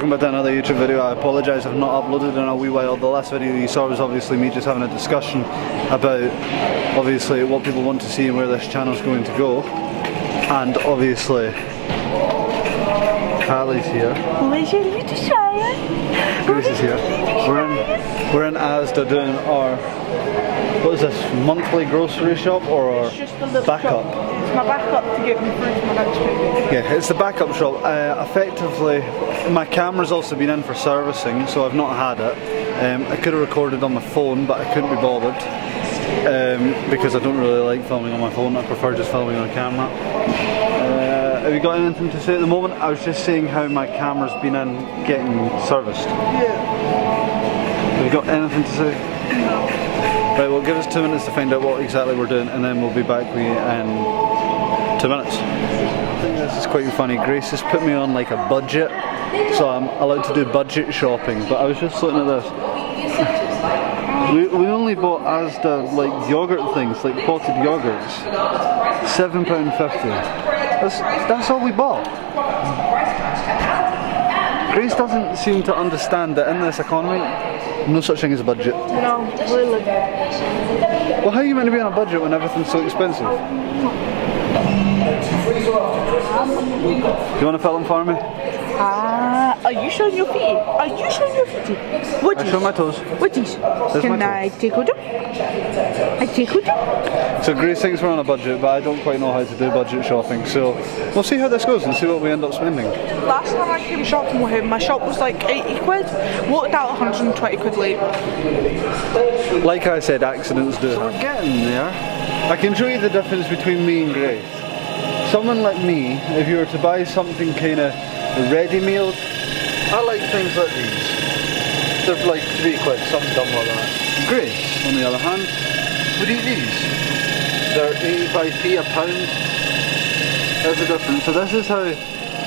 welcome back to another YouTube video. I apologise I've not uploaded in a wee while. The last video you saw was obviously me just having a discussion about obviously what people want to see and where this channel is going to go. And obviously Hallie's here. Grace is here. We're in Asda doing our, what is this, monthly grocery shop or our backup? It's my backup to get me through to my next video. Yeah, it's the backup shop. Effectively, my camera's also been in for servicing, so I've not had it. I could have recorded on my phone, but I couldn't be bothered because I don't really like filming on my phone. I prefer just filming on camera. Have you got anything to say at the moment? I was just saying how my camera's been in getting serviced. Yeah. Have you got anything to say? No. Right, well give us 2 minutes to find out what exactly we're doing and then we'll be back with you in 2 minutes. I think this is quite funny. Grace has put me on like a budget, so I'm allowed to do budget shopping, but I was just looking at this. We only bought Asda like yogurt things, like potted yogurts. £7.50. That's all we bought. Grace doesn't seem to understand that in this economy, no such thing as a budget. No, really. Well, how are you meant to be on a budget when everything's so expensive? Do you want to film for me? Are you showing your feet? Are you showing your feet? What I show my toes. What is? Can I take a look? I take a look? So Grace thinks we're on a budget, but I don't quite know how to do budget shopping, so we'll see how this goes and see what we end up spending. Last time I came shopping with him, my shop was like 80 quid. Walked out 120 quid late. Like I said, accidents do. So we're getting there. I can show you the difference between me and Grace. Someone like me, if you were to buy something kind of ready-mealed, I like things like these. They're like 3 quid, something dumb like that. Grace, on the other hand, would eat these. They're 85p a pound. There's the difference. So this is how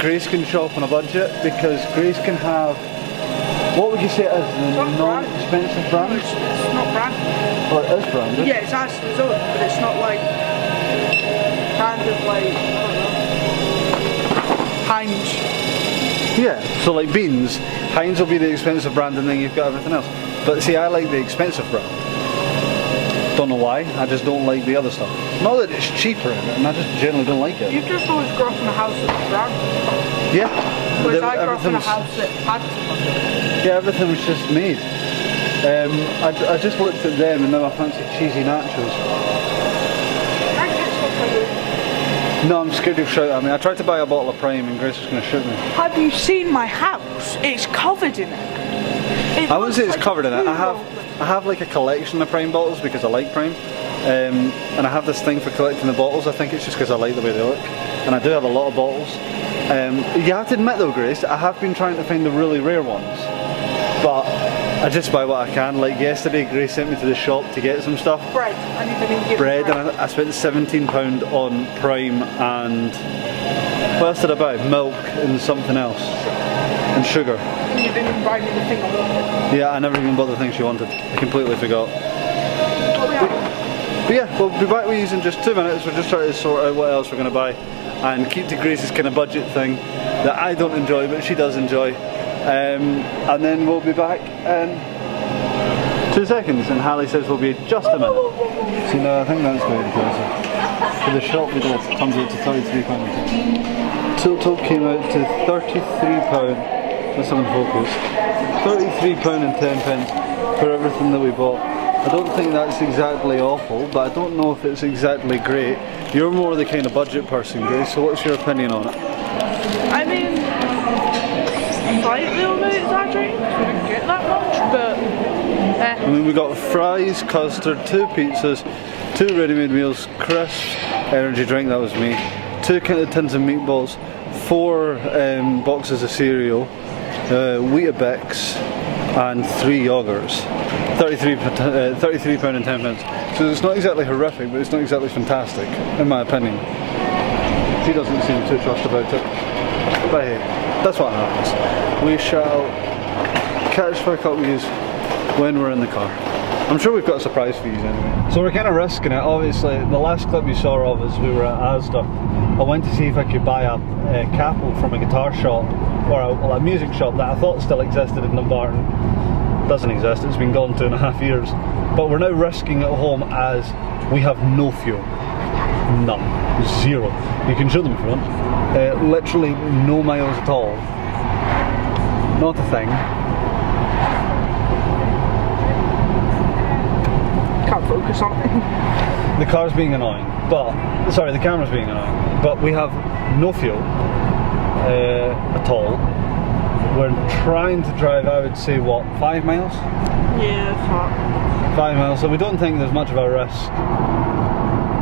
Grace can shop on a budget, because Grace can have, what would you say it is, the non-expensive brand? It's not branded. Well, it is branded. Yeah, it's Asda's own, but it's not like kind of like, I don't know, Heinz. Yeah, so like beans, Heinz will be the expensive brand and then you've got everything else. But see, I like the expensive brand. Don't know why, I just don't like the other stuff. Not that it's cheaper in it, and I just generally don't like it. You've just always grew up in a house that's brand. Yeah. Whereas I grew up in a house that had stuff. Yeah, everything was just made. I just looked at them and now I fancy cheesy nachos. No, I'm scared he'll shout at me. I tried to buy a bottle of Prime and Grace was going to shoot me. Have you seen my house? It's covered in it. I wouldn't say it's covered in it. I have like a collection of Prime bottles because I like Prime. And I have this thing for collecting the bottles. I think it's just because I like the way they look. And I do have a lot of bottles. You have to admit though, Grace, I have been trying to find the really rare ones. But I just buy what I can. Like yesterday, Grace sent me to the shop to get some stuff. Bread. I need to get bread. And I spent £17 on Prime and what else did I buy? Milk and something else. And sugar. And you didn't even buy me the thing I wanted. Yeah, I never even bought the thing she wanted. I completely forgot. But yeah, we'll be back with you in just 2 minutes. We're just trying to sort out what else we're going to buy and keep to Grace's kind of budget thing that I don't enjoy but she does enjoy. And then we'll be back in 2 seconds and Hallie says we'll be just a minute. See, no, I think that's quite impressive. For the shop we did, it comes out to £33. Total came out to £33. Let's have a focus. £33.10 for everything that we bought. I don't think that's exactly awful, but I don't know if it's exactly great. You're more the kind of budget person, Grace, so what's your opinion on it? I mean, slightly over exaggerating, because we didn't get that much, but I mean, we got fries, custard, 2 pizzas, 2 ready-made meals, crisps, energy drink, that was me, 2 tins of meatballs, 4 boxes of cereal, Weetabix, and 3 yogurts. £33.10. So it's not exactly horrific, but it's not exactly fantastic, in my opinion. She doesn't seem too chuffed about it. But hey, that's what happens. We shall catch back up with you when we're in the car. I'm sure we've got a surprise for you anyway. So we're kind of risking it. Obviously, the last clip you saw of us, we were at Asda. I went to see if I could buy a capo from a guitar shop or a music shop that I thought still existed in Dumbarton. Doesn't exist, it's been gone 2.5 years. But we're now risking it home as we have no fuel. None. Zero. You can show them if you want. Literally no miles at all. Not a thing. Can't focus on it. The car's being annoying, but sorry, the camera's being annoying. But we have no fuel at all. We're trying to drive, I would say, what, 5 miles? Yeah, fuck. 5 miles, so we don't think there's much of a risk,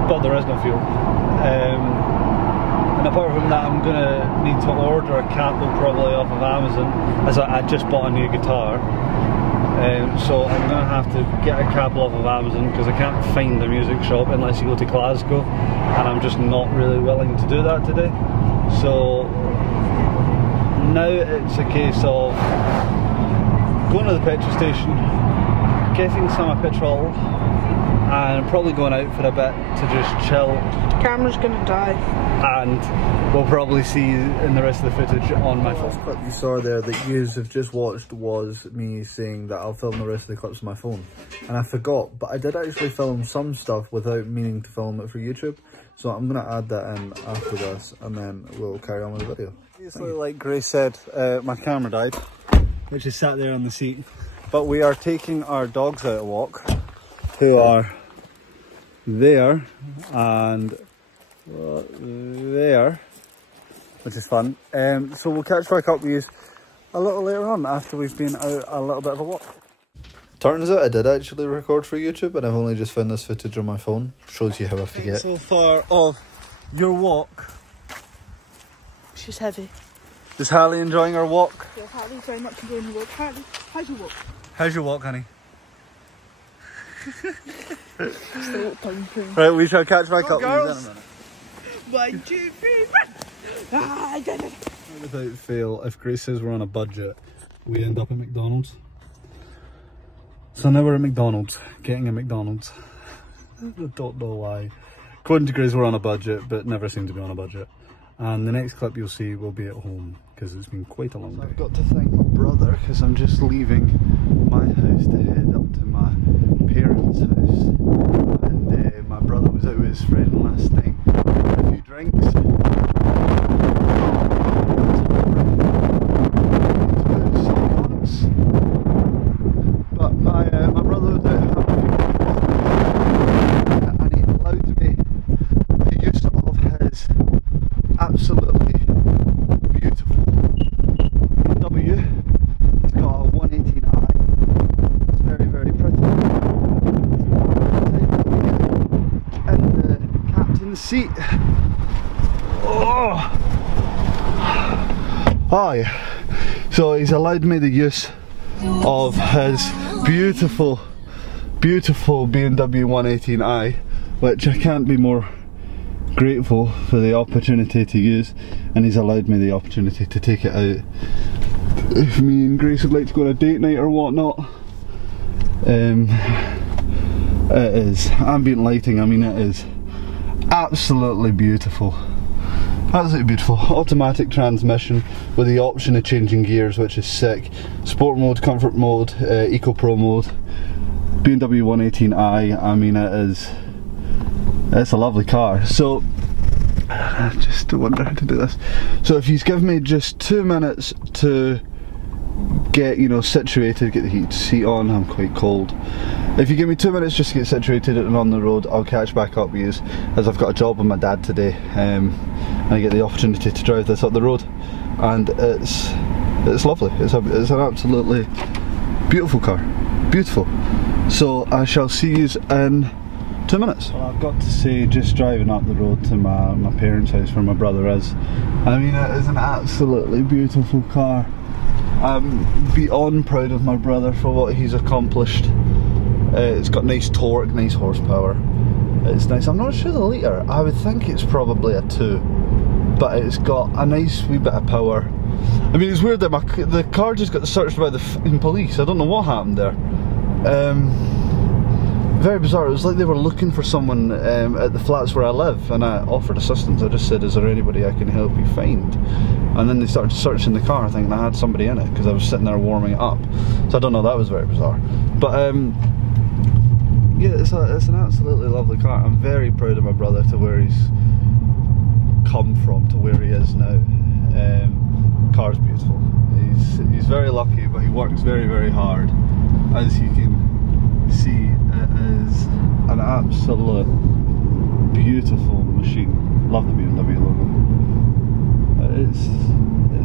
but there is no fuel. And apart from that, I'm gonna need to order a cable probably off of Amazon, as I just bought a new guitar. So I'm gonna have to get a cable off of Amazon because I can't find a music shop unless you go to Glasgow, and I'm just not really willing to do that today. So now it's a case of going to the petrol station, getting some petrol, and probably going out for a bit to just chill. Camera's gonna die. And we'll probably see in the rest of the footage on my phone. The clip you saw there that you have just watched was me saying that I'll film the rest of the clips on my phone. And I forgot, but I did actually film some stuff without meaning to film it for YouTube. So I'm going to add that in after this, and then we'll carry on with the video. Obviously, like Grace said, my camera died, which is sat there on the seat. But we are taking our dogs out a walk, who are there and there, which is fun. So we'll catch back up with you a little later on after we've been out a little bit of a walk. Turns out I did actually record for YouTube, and I've only just found this footage on my phone. Shows you how I forget. So far of your walk. She's heavy. Is Hallie enjoying her walk? Yeah, Hallie's very much enjoying her walk. Hallie, how's your walk? How's your walk, honey? Still pumping. Right, we shall catch back up with you in a minute. 1, 2, 3, run! Ah, I did it! Without fail, if Grace says we're on a budget, we end up at McDonald's. So now we're at McDonald's, getting a McDonald's. I don't know why. According to Grace, we're on a budget, but never seem to be on a budget. And the next clip you'll see will be at home, because it's been quite a long day. I've got to thank my brother, because I'm just leaving my house to head up to my parents' house. And my brother was out with his friend last night, had a few drinks. But my brother was out having a few drinks, and he allowed me the use of his absolutely beautiful BMW. It's got a 118i. It's very, very pretty. And the captain's seat. Oh! Oh yeah. So he's allowed me the use of his beautiful, beautiful BMW 118i, which I can't be more grateful for the opportunity to use, and he's allowed me the opportunity to take it out if me and Grace would like to go on a date night or whatnot. It is ambient lighting, I mean, it is absolutely beautiful. Absolutely beautiful. Automatic transmission with the option of changing gears, which is sick. Sport mode, comfort mode, Eco Pro mode. BMW 118i, I mean, it's a lovely car. So I just wonder how to do this. So if you give me just 2 minutes to get, you know, situated, get the heat seat on, I'm quite cold. If you give me 2 minutes just to get situated and on the road, I'll catch back up with you, as I've got a job with my dad today, and I get the opportunity to drive this up the road, and it's lovely. It's an absolutely beautiful car, beautiful. So I shall see you in 2 minutes. Well, I've got to say, just driving up the road to my parents' house where my brother is, I mean, it is an absolutely beautiful car. I'm beyond proud of my brother for what he's accomplished. It's got nice torque, nice horsepower. It's nice. I'm not sure the litre. I would think it's probably a 2, but it's got a nice wee bit of power. I mean, it's weird that the car just got searched by the police. I don't know what happened there. very bizarre. It was like they were looking for someone at the flats where I live, and I offered assistance. I just said, is there anybody I can help you find? And then they started searching the car thinking I had somebody in it, because I was sitting there warming it up. So I don't know, that was very bizarre. But yeah, it's an absolutely lovely car. I'm very proud of my brother to where he's come from to where he is now. Car's beautiful. He's very lucky, but he works very, very hard. As you can see, it is an absolute beautiful machine. Love the BMW logo.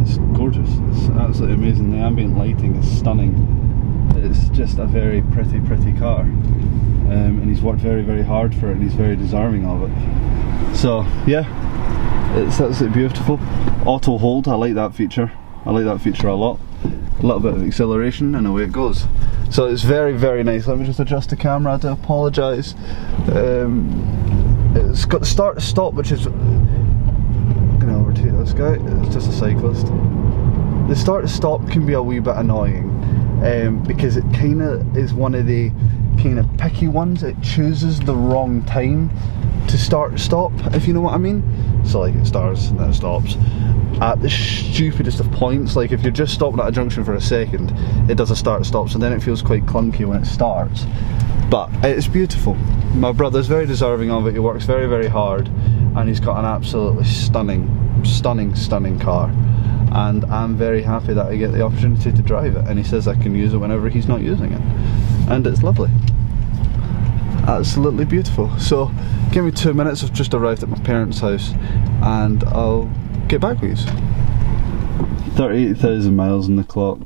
It's gorgeous. It's absolutely amazing. The ambient lighting is stunning. It's just a very pretty car, and he's worked very, very hard for it, and he's very deserving of it. So yeah, it's absolutely beautiful. Auto hold, I like that feature. I like that feature a lot. A little bit of acceleration and away it goes. So it's very, very nice. Let me just adjust the camera. I do apologise. It's got the start stop, which is, I'm going to overtake this guy. It's just a cyclist. The start to stop can be a wee bit annoying, because it kind of is one of the kind of picky ones. It chooses the wrong time to start stop, if you know what I mean. So like it starts and then it stops at the stupidest of points. Like if you're just stopping at a junction for a second, it does a start stop, so then it feels quite clunky when it starts. But it's beautiful. My brother's very deserving of it. He works very, very hard, and he's got an absolutely stunning car. And I'm very happy that I get the opportunity to drive it, and he says I can use it whenever he's not using it, and it's lovely. Absolutely beautiful. So give me 2 minutes. I've just arrived at my parents' house, and I'll get back with you. 38,000 miles on the clock.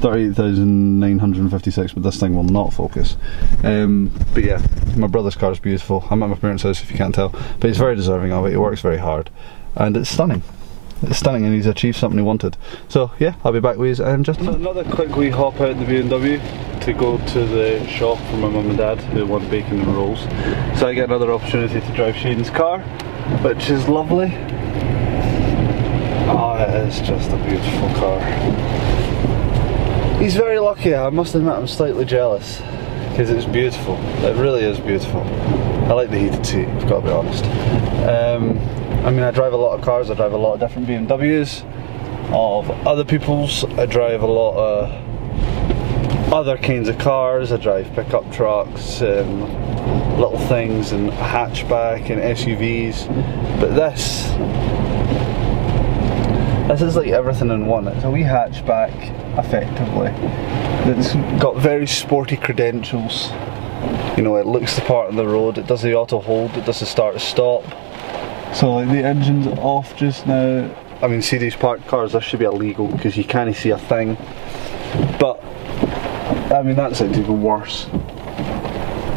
38,956, but this thing will not focus. But yeah, my brother's car is beautiful. I'm at my parents' house if you can't tell, but he's very deserving of it. He works very hard, and it's stunning. It's stunning, and he's achieved something he wanted. So yeah, I'll be back with you in just a minute. Another quick wee hop out in the BMW to go to the shop for my mum and dad who want bacon and rolls. So I get another opportunity to drive Shane's car, which is lovely. Oh, it is just a beautiful car. He's very lucky. I must admit I'm slightly jealous, because it's beautiful. It really is beautiful. I like the heated seat, I've got to be honest. I mean, I drive a lot of cars. I drive a lot of different BMWs of other people's. I drive a lot of other kinds of cars. I drive pickup trucks and little things and hatchback and SUVs. But this is like everything in one. It's a wee hatchback, effectively. It's got very sporty credentials. You know, it looks the part on the road. It does the auto hold. It does the start stop. So like the engine's off just now. I mean, see these parked cars, this should be illegal because you can't see a thing. But I mean, that's even worse.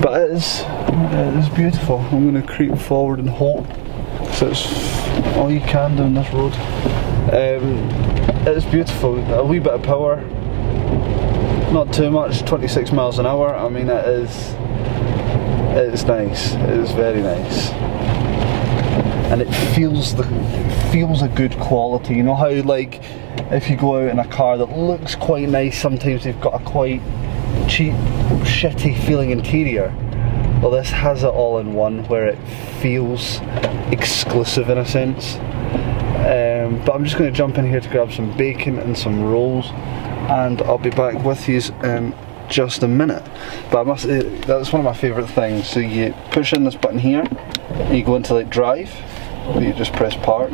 But it is beautiful. I'm going to creep forward and hope. So it's all you can do on this road. It's beautiful. A wee bit of power, not too much. 26 miles an hour. I mean, it's nice. It is very nice. And it feels a good quality. You know how, like, if you go out in a car that looks quite nice, sometimes they've got a quite cheap, shitty feeling interior. Well, this has it all in one, where it feels exclusive in a sense. But I'm just going to jump in here to grab some bacon and some rolls, and I'll be back with you in just a minute. But I must say, that's one of my favourite things. So you push in this button here, and you go into like drive. You just press park,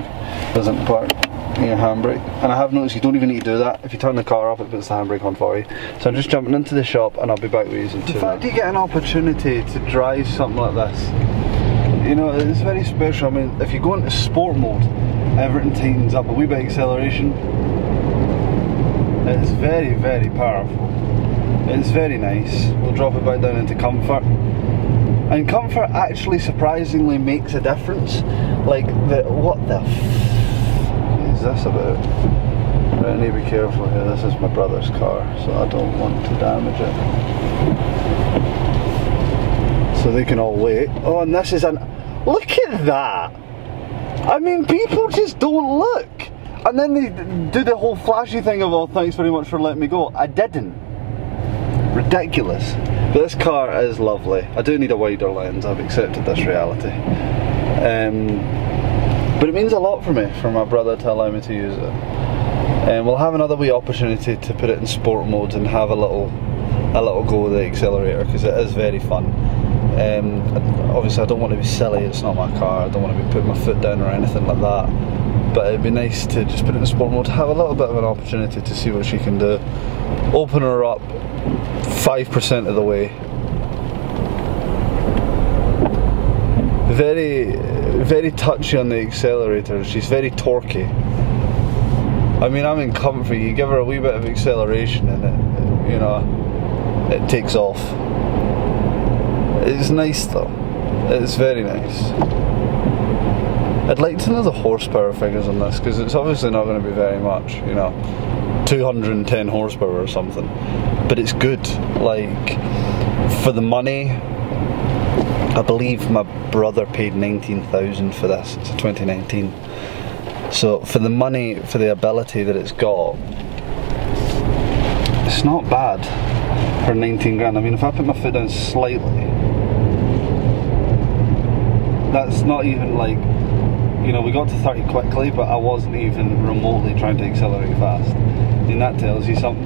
doesn't park, and your handbrake. And I have noticed you don't even need to do that. If you turn the car off, it puts the handbrake on for you. So I'm just jumping into the shop, and I'll be back with you in 2 minutes. The fact you get an opportunity to drive something like this, you know, it's very special. I mean, if you go into sport mode, everything tightens up, a wee bit of acceleration. It's very, very powerful. It's very nice. We'll drop it back down into comfort. And comfort actually surprisingly makes a difference. Like, what the f is this about? Right, I need to be careful here. This is my brother's car, so I don't want to damage it. So they can all wait. Oh, and this is look at that! I mean, people just don't look. And then they do the whole flashy thing of, oh, thanks very much for letting me go. I didn't. ridiculous. But this car is lovely. I do need a wider lens, I've accepted this reality. But it means a lot for me, for my brother to allow me to use it. And we'll have another wee opportunity to put it in sport mode and have a little go with the accelerator, because it is very fun. Obviously I don't want to be silly, it's not my car, I don't want to be putting my foot down or anything like that. But it'd be nice to just put it in sport mode, have a little bit of an opportunity to see what she can do. Open her up 5% of the way. Very touchy on the accelerator, she's very torquey. I mean, I'm in comfort, you give her a wee bit of acceleration and it, you know, it takes off. It's nice though, it's very nice. I'd like to know the horsepower figures on this, because it's obviously not going to be very much, you know, 210 horsepower or something, but it's good. Like, for the money, I believe my brother paid 19,000 for this, it's a 2019. So for the money, for the ability that it's got, it's not bad for 19 grand. I mean, if I put my foot down slightly, that's not even like, you know, we got to 30 quickly, but I wasn't even remotely trying to accelerate fast. I mean, that tells you something.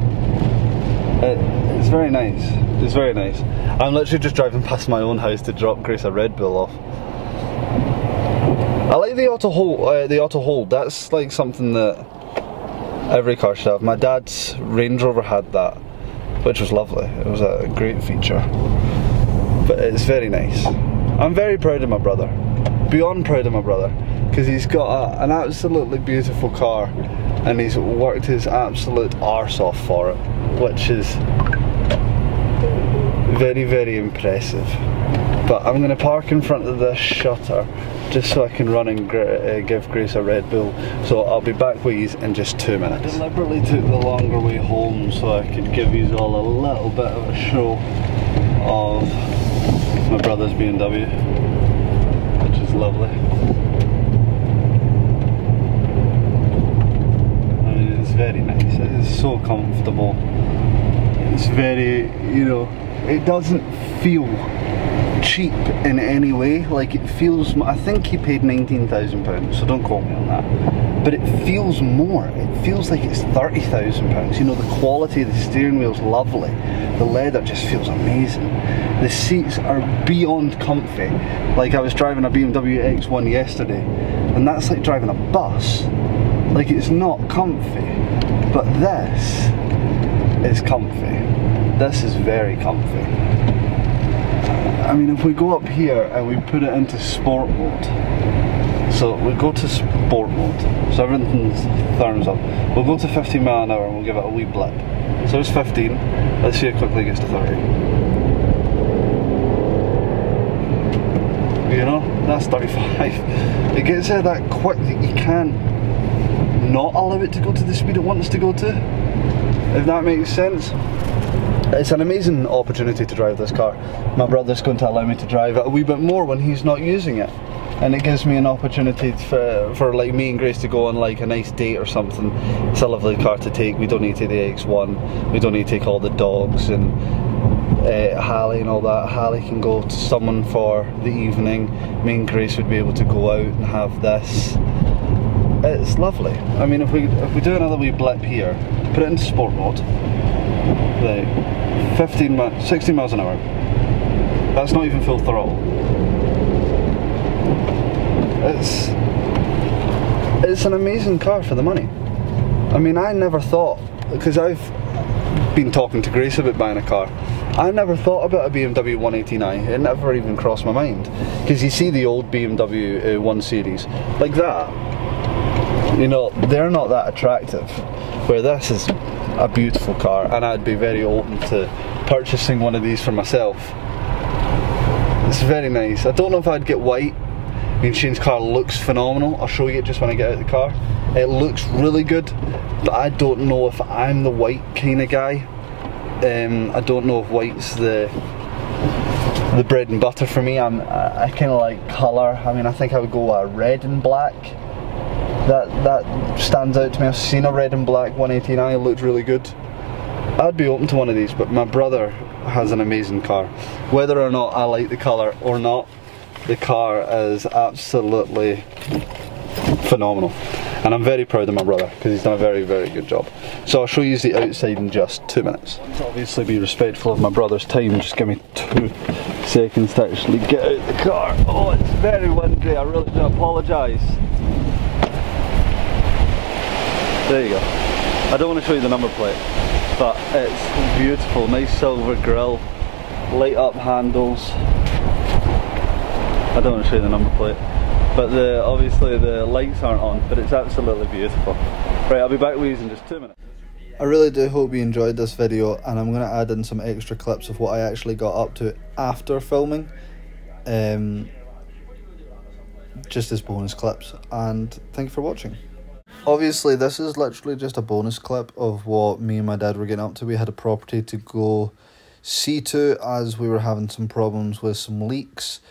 It's very nice. It's very nice. I'm literally just driving past my own house to drop Grace a Red Bull off. I like the auto hold. That's like something that every car should have. My dad's Range Rover had that, which was lovely. It was a great feature. But it's very nice. I'm very proud of my brother. Beyond proud of my brother. Because he's got an absolutely beautiful car and he's worked his absolute arse off for it, which is very, very impressive. But I'm going to park in front of this shutter just so I can run and give Grace a Red Bull. So I'll be back with you in just 2 minutes. I deliberately took the longer way home so I could give you all a little bit of a show of my brother's BMW, which is lovely. I mean, it's very nice, it's so comfortable. It's very, you know, it doesn't feel cheap in any way. Like, it feels, I think he paid £19,000, so don't quote me on that, but it feels more. It feels like it's £30,000. You know, the quality of the steering wheel's lovely, the leather just feels amazing, the seats are beyond comfy. Like, I was driving a BMW X1 yesterday and that's like driving a bus. Like, it's not comfy, but this is comfy. This is very comfy. I mean, if we go up here and we put it into sport mode, so we go to sport mode, so everything's thumbs up. We'll go to 15 mile an hour and we'll give it a wee blip. So it's 15, let's see how quickly it gets to 30. You know, that's 35. It gets there that quick that you can't not allow it to go to the speed it wants to go to, if that makes sense. It's an amazing opportunity to drive this car. My brother's going to allow me to drive it a wee bit more when he's not using it, and it gives me an opportunity for like me and Grace to go on like a nice date or something. It's a lovely car to take. We don't need to take the X1, we don't need to take all the dogs and Hallie and all that. Hallie can go to someone for the evening. Me and Grace would be able to go out and have this. It's lovely. I mean, if we do another wee blip here, put it into sport mode, like 16 miles an hour. That's not even full throttle. It's an amazing car for the money. I mean, I never thought, because I've been talking to Grace about buying a car, I never thought about a BMW 180i. It never even crossed my mind. Because you see the old BMW 1 Series, like that, you know, they're not that attractive. Where this is a beautiful car, and I'd be very open to purchasing one of these for myself. It's very nice. I don't know if I'd get white. I mean, Shane's car looks phenomenal. I'll show you it just when I get out of the car. It looks really good, but I don't know if I'm the white kind of guy. I don't know if white's the bread and butter for me. I kind of like colour. I mean, I think I would go red and black. That stands out to me. I've seen a red and black 189, it looked really good. I'd be open to one of these, but my brother has an amazing car. Whether or not I like the colour or not, the car is absolutely phenomenal. And I'm very proud of my brother because he's done a very, very good job. So I'll show you the outside in just 2 minutes. Obviously be respectful of my brother's time, just give me 2 seconds to actually get out the car. Oh, it's very windy, I really do apologise. There you go. I don't want to show you the number plate, but it's beautiful, nice silver grille, light up handles. I don't want to show you the number plate, but obviously the lights aren't on, but it's absolutely beautiful. Right, I'll be back with you in just 2 minutes. I really do hope you enjoyed this video, and I'm going to add in some extra clips of what I actually got up to after filming, just as bonus clips, and thank you for watching. Obviously this is literally just a bonus clip of what me and my dad were getting up to. We had a property to go see to as we were having some problems with some leaks.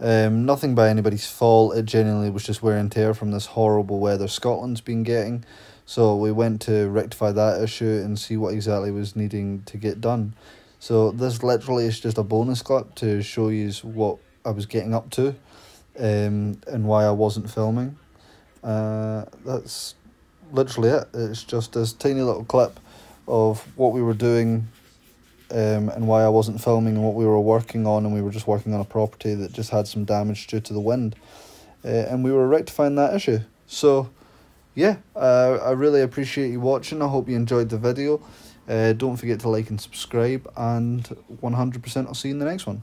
Nothing by anybody's fault, it genuinely was just wear and tear from this horrible weather Scotland's been getting. So we went to rectify that issue and see what exactly was needing to get done. So this literally is just a bonus clip to show you what I was getting up to and why I wasn't filming. That's literally it. It's just this tiny little clip of what we were doing and why I wasn't filming and what we were working on, and we were just working on a property that just had some damage due to the wind, and we were rectifying that issue. So yeah, I really appreciate you watching. I hope you enjoyed the video. Don't forget to like and subscribe, and 100% I'll see you in the next one.